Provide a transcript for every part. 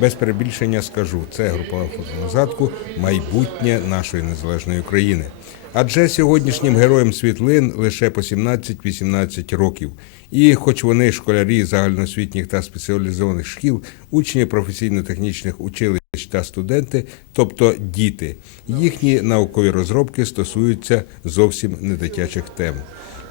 Без перебільшення скажу, це групова фотоназадку майбутнє нашої незалежної України. Адже сьогоднішнім героям світлин лише по 17-18 років. І хоч вони школярі загальноосвітніх та спеціалізованих шкіл, учні професійно-технічних училищ та студенти, тобто діти, їхні наукові розробки стосуються зовсім не дитячих тем.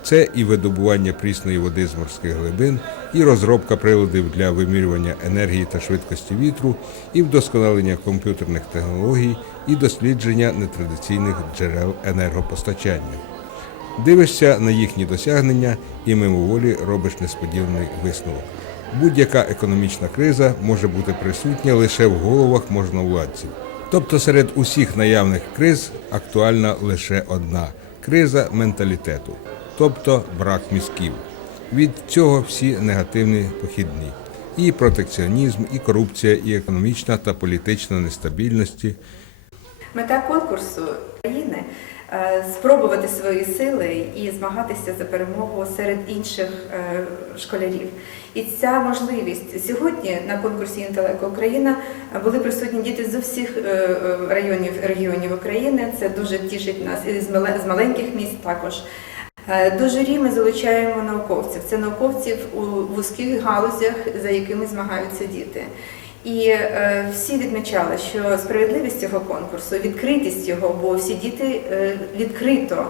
Це і видобування прісної води з морських глибин, і розробка приладів для вимірювання енергії та швидкості вітру, і вдосконалення комп'ютерних технологій, і дослідження нетрадиційних джерел енергопостачання. Дивишся на їхні досягнення і мимоволі робиш несподіваний висновок. Будь-яка економічна криза може бути присутня лише в головах можновладців. Тобто серед усіх наявних криз актуальна лише одна криза менталітету, тобто брак мізків. Від цього всі негативні похідні. І протекціонізм, і корупція, і економічна та політична нестабільності, Мета конкурсу країни е, спробувати свої сили і змагатися за перемогу серед інших е, школярів. І ця можливість сьогодні на конкурсі інтелект Україна були присутні діти з усіх е, районів регіонів України. Це дуже тішить нас і з маленьких міст також. Е, До журі ми залучаємо науковців. Це науковців у вузьких галузях, за якими змагаються діти. І е, всі відмічали, що справедливість цього конкурсу, відкритість його, бо всі діти е, відкрито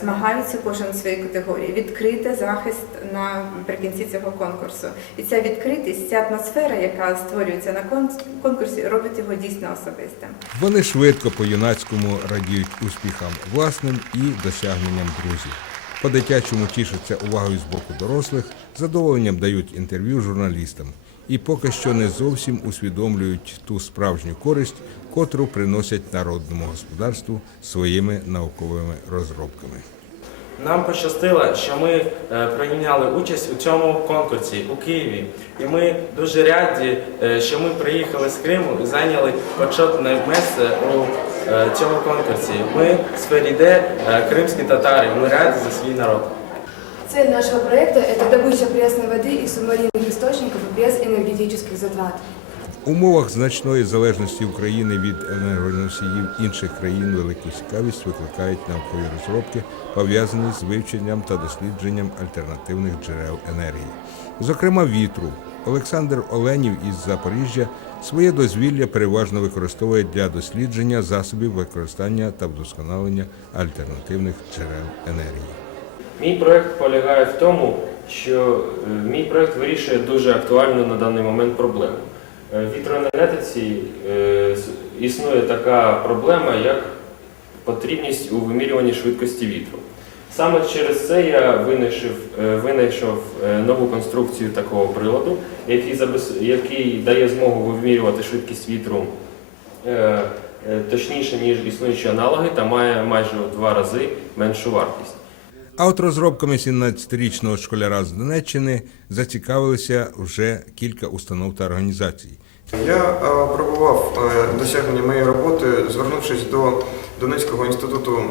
змагаються кожен в своїй категорії. Відкритий захист наприкінці цього конкурсу. І ця відкритість, ця атмосфера, яка створюється на конкурсі, робить його дійсно особистим. Вони швидко по-юнацькому радіють успіхам власним і досягненням друзів. По-дитячому тішаться увагою з боку дорослих, задоволенням дають інтерв'ю журналістам і поки що не зовсім усвідомлюють ту справжню користь, котру приносять народному господарству своїми науковими розробками. Нам пощастило, що ми е, прийняли участь у цьому конкурсі у Києві. І ми дуже раді, е, що ми приїхали з Криму і зайняли почетне місце у е, цьому конкурсі. Ми з Феріде, е, кримські татари. Ми раді за свій народ. Цель нашего проекта – это добыча пресной воды из субмаринных источников без энергетических затрат. В умовах значної залежності України від енергоносіїв інших країн велику цікавість викликають наукові розробки, пов'язані з вивченням та дослідженням альтернативних джерел енергії, зокрема вітру. Олександр Оленів із Запоріжжя своє дозвілля переважно використовує для дослідження засобів використання та вдосконалення альтернативних джерел енергії. Мій проект полягає в тому, що е, мій проект вирішує дуже актуальну на даний момент проблему. Е, В вітроенергетиці е, існує така проблема, як потрібність у вимірюванні швидкості вітру. Саме через це я винайшов, винайшов нову конструкцію такого приладу, який, який дає змогу вимірювати швидкість вітру точніше, ніж існуючі аналоги, та має майже в два рази меншу вартість. А от розробками 17-річного школяра з Донеччини зацікавилися вже кілька установ та організацій. Я е, пробував е, досягнення моєї роботи, звернувшись до Донецького інституту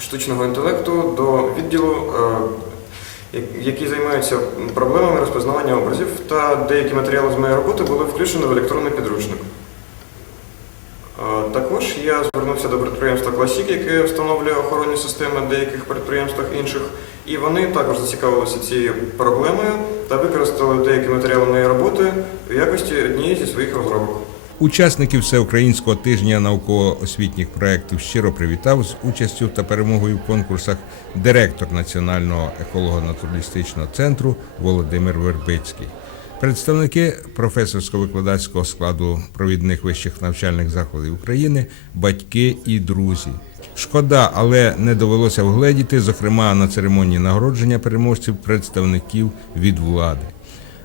штучного інтелекту, до відділу, е, який займається проблемами розпізнавання образів, та деякі матеріали з моєї роботи були включені в електронний підручник. Також я звернувся до підприємства Classic, яке встановлює охоронні системи в деяких підприємствах інших, і вони також зацікавилися цією проблемою та використали деякі матеріали моєї роботи в якості однієї зі своїх розробок. Учасників всеукраїнського тижня науково-освітніх проєктів щиро привітав з участю та перемогою в конкурсах директор Національного еколого-натуралістичного центру Володимир Вербицький. Представники професорсько-викладацького складу провідних вищих навчальних закладів України, батьки і друзі. Шкода, але не довелося вгледіти, зокрема на церемонії нагородження переможців представників від влади.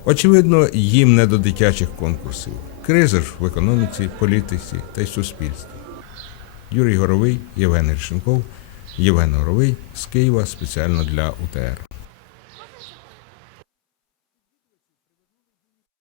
Очевидно, їм не до дитячих конкурсів. Криза ж в економіці, політиці та й суспільстві. Юрій Горовий, Євген Гришенков, Євген Горовий з Києва спеціально для УТР.